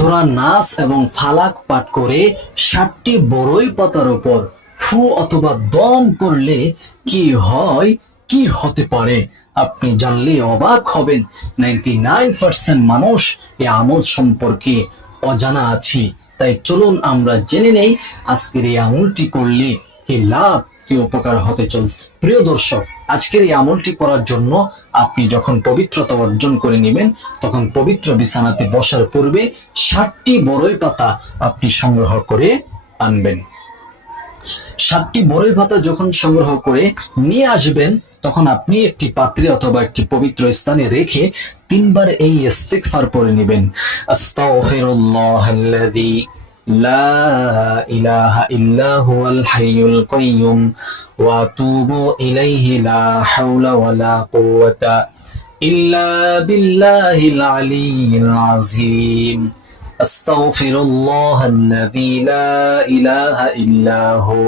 সূরা নাস এবং ফালাক পাঠ করে 7টি বড়ই পাতার উপর ফু অথবা দম করলে কি হয়, কি হতে পারে আপনি জানলে অবাক হবেন। 99% মানুষ এই আমল সম্পর্কে অজানা আছি। তাই চলুন আমরা জেনে নেই আজকের এই আমলটি করলে কি লাভ, কি উপকার হতে চলছে। প্রিয় দর্শক, আজকের এই আমলটি করার জন্য আপনি যখন পবিত্রতা অর্জন করে নেবেন, তখন পবিত্র বিছানাতে বসার পূর্বে 7টি বড়ই পাতা আপনি সংগ্রহ করে আনবেন। 7টি বড়ই পাতা যখন সংগ্রহ করে নিয়ে আসবেন, তখন আপনি একটি পাত্রে অথবা একটি পবিত্র স্থানে রেখে 3বার এই ইস্তিগফার পড়ে নেবেন। আস্তাগফিরুল্লাহাল্লাযী লা ইলাহা ইল্লা হুয়াল হাইয়ুল কাইয়্যুম ওয়া আতুবু ইলাইহি লা হাওলা ওয়ালা কুওয়াতা ইল্লা বিল্লাহিল আলিয়্যিল আযীম। أستغفر الله الذي لا إله إلا هو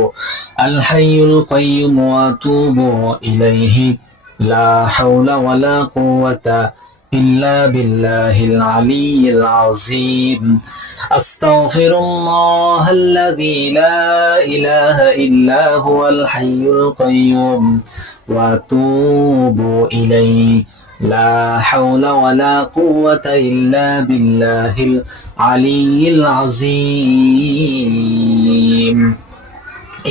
الحي القيوم وأتوب إليه لا حول ولا قوة إلا بالله العلي العظيم. أستغفر الله الذي لا إله إلا هو الحي القيوم وأتوب إليه لا حول ولا قوة إلا بالله العلي العظيم.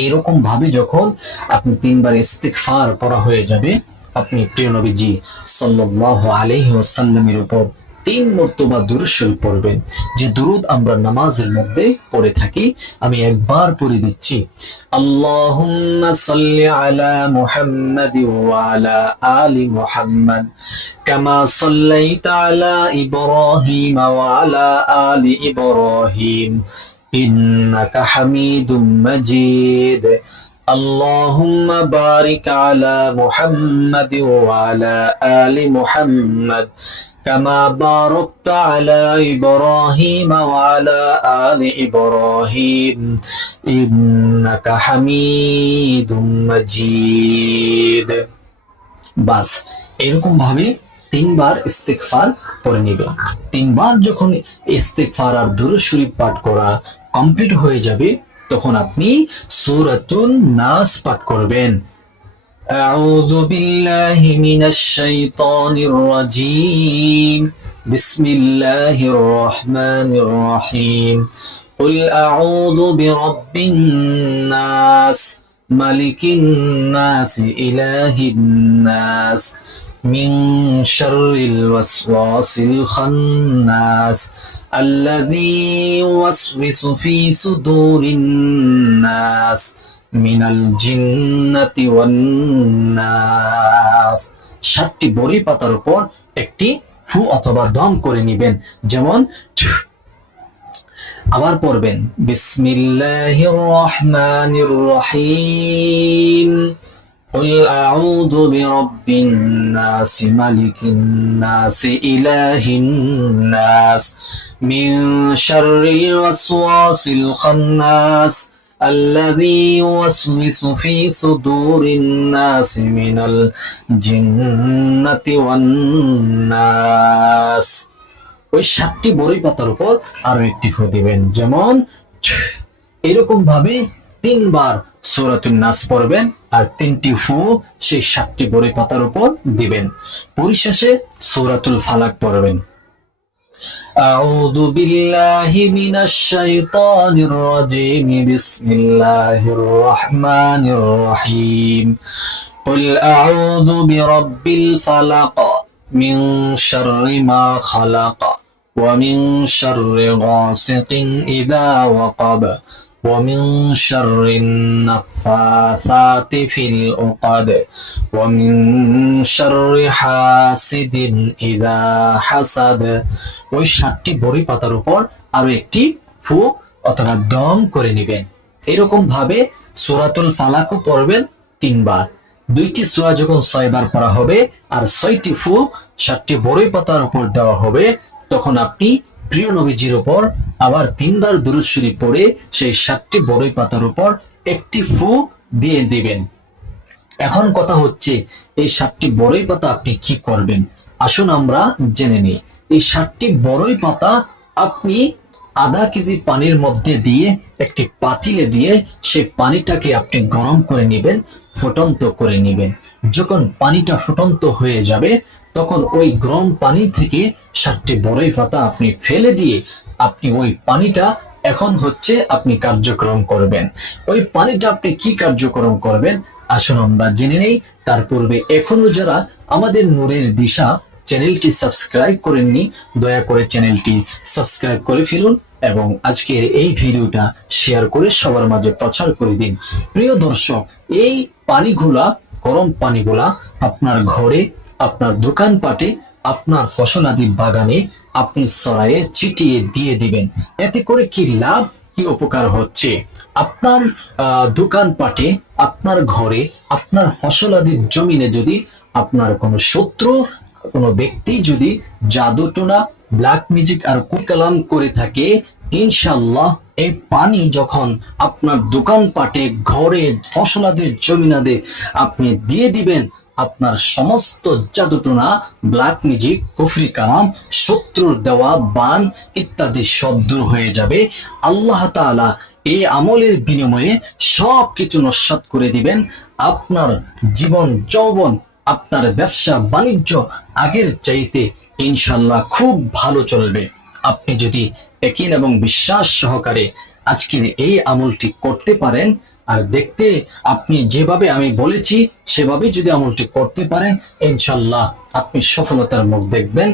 এইরকম ভাবে যখন আপনি 3বার ইস্তিগফার পড়া হয়ে যাবে, আপনি প্রিয় নবীজি সাল্লাল্লাহু আলাইহি ওয়াসাল্লামের উপর 3 মর্তবা দুরূদ শরীফ পড়বেন, যে দুরূদ আমরা নামাজের মধ্যে পড়ে থাকি। আমি একবার পড়ে দিচ্ছি। আল্লাহুম্মা সাল্লি আলা মুহাম্মাদ ওয়া আলা আলি মুহাম্মাদ কামা সাল্লাইতা আলা ইব্রাহিম ওয়া আলা আলি ইব্রাহিম ইন্নাকা হামিদুম মাজিদ। اللهم بارك على محمد وعلى آل محمد كما باركت على إبراهيم وعلى آل إبراهيم إنك حميد مجيد. বাস এরকম ভাবে 3বার ইস্তিগফার পড়ে নেবেন। 3বার যখন ইস্তিগফার আর দুরূদ শরীফ পাঠ করা কমপ্লিট হয়ে যাবে, তখন আপনি সূরাতুন নাস পাঠ করবেন। আউযু বিল্লাহি মিনাশ শাইতানির রাজীম। বিসমিল্লাহির রহমানির রহিম। কুল আউযু বিরাব্বিন নাস মালিকিন নাস ইলাহিন নাস মিন শাররিল ওয়াসওয়াসিল খান্নাস الذي يوسوس في صدور الناس من الجنة والناس. 7টি বড়ি পাতার উপর একটি ফু অথবা দম করে নেবেন। যেমন আবার পড়বেন বিসমিল্লাহির রহমানির রহিম। قل أعوذ برب الناس ملك الناس إله الناس من شر الوسواس الخناس الذي يوسوس في صدور الناس من الجنة والناس. ওই 7টি বড়ই পাতার উপর আরো একটি ফু দিবেন। যেমন এরকম ভাবে 3বার সূরাতুন নাস পড়বেন আর 3টি ফু সেই 7টি বড়ই পাতার উপর দিবেন। পরিশেষে সূরাতুল ফালাক পড়বেন। আউযু বিল্লাহি মিনাশ শাইতানির রাজীম। বিসমিল্লাহির রহমানির রহিম। কুল আউযু বিরাব্বিল ফালাক মিন শাররি মা খালাক ওয়া মিন শাররি গাসিকিন ইযা ওয়াকাব ومن شر النفاثات في العقد ومن شر حاسد إذا حسد. ওই 7টি বড়ি পাতার উপর আরো একটি ফু অথবা দম করে নেবেন। এরকম ভাবে সূরাতুল ফালাকও পড়বেন 3বার। 2টি সূরা যখন 6বার পড়া হবে আর 6টি ফু 7টি বড়ি পাতার উপর দেওয়া হবে, তখন আপনি প্রিয় নবীজির উপর আবার 3বার দুরূদ শরীফ পড়ে সেই 7টি বড়ই পাতার উপর একটি ফু দিয়ে দিবেন। এখন কথা হচ্ছে এই 7টি বড়ই পাতা আপনি কি করবেন, আসুন আমরা জেনে নিই। এই 7টি বড়ই পাতা আপনি আধা কেজি পানির মধ্যে দিয়ে একটি পাতিলে দিয়ে সেই পানিটাকে আপনি গরম করে নেবেন, ফুটন্ত করে নেবেন। যখন পানিটা ফুটন্ত হয়ে যাবে তখন ওই গরম পানি থেকে 7টি বড়ই পাতা আপনি ফেলে দিয়ে আপনি ওই পানিটা এখন হচ্ছে আপনি কার্যক্রম করবেন। ওই পানিটা আপনি কি কার্যক্রম করবেন আসুন আমরা জেনে নেই। তার পূর্বে এখনো যারা আমাদের নূরের দিশা চ্যানেলটি সাবস্ক্রাইব করেননি, দয়া করে চ্যানেলটি সাবস্ক্রাইব করে ফেলুন এবং আজকের এই ভিডিওটা শেয়ার করে সবার মাঝে প্রচার করে দিন। প্রিয় দর্শক, এই পানিগুলা, গরম পানিগুলা আপনার ঘরে, আপনার দোকানপাটে, আপনার ফসলাদি বাগানে আপনি ছড়ায়ে ছিটিয়ে দিয়ে দিবেন। এতে করে কি লাভ, কি উপকার হচ্ছে? আপনার দোকানপাটে, আপনার ঘরে, আপনার ফসলাদির জমিনে যদি আপনার কোনো শত্রু, কোনো ব্যক্তি যদি জাদুটোনা, ব্ল্যাক ম্যাজিক আর কুকালাম করে থাকে, ইনশাআল্লাহ এই পানি যখন আপনার দোকানপাটে, ঘরে, ফসলাদের জমিনাদে আপনি দিয়ে দিবেন, আপনার সমস্ত জাদুটোনা, ব্ল্যাক ম্যাজিক, কুফরি কালাম, শত্রুর দেওয়া বান ইত্যাদি সব দূর হয়ে যাবে। আল্লাহ তাআলা এই আমলের বিনিময়ে সব কিছু নস্যাৎ করে দিবেন। আপনার জীবন যৌবন, আপনার ব্যবসা বাণিজ্য আগের চাইতে ইনশাল্লাহ খুব ভালো চলবে। আপনি যদি ইয়াকিন এবং বিশ্বাস সহকারে আজকের এই আমলটি করতে পারেন আর দেখতে আপনি যেভাবে আমি বলেছি সেভাবে যদি আমলটি করতে পারেন, ইনশাল্লাহ আপনি সফলতার মুখ দেখবেন।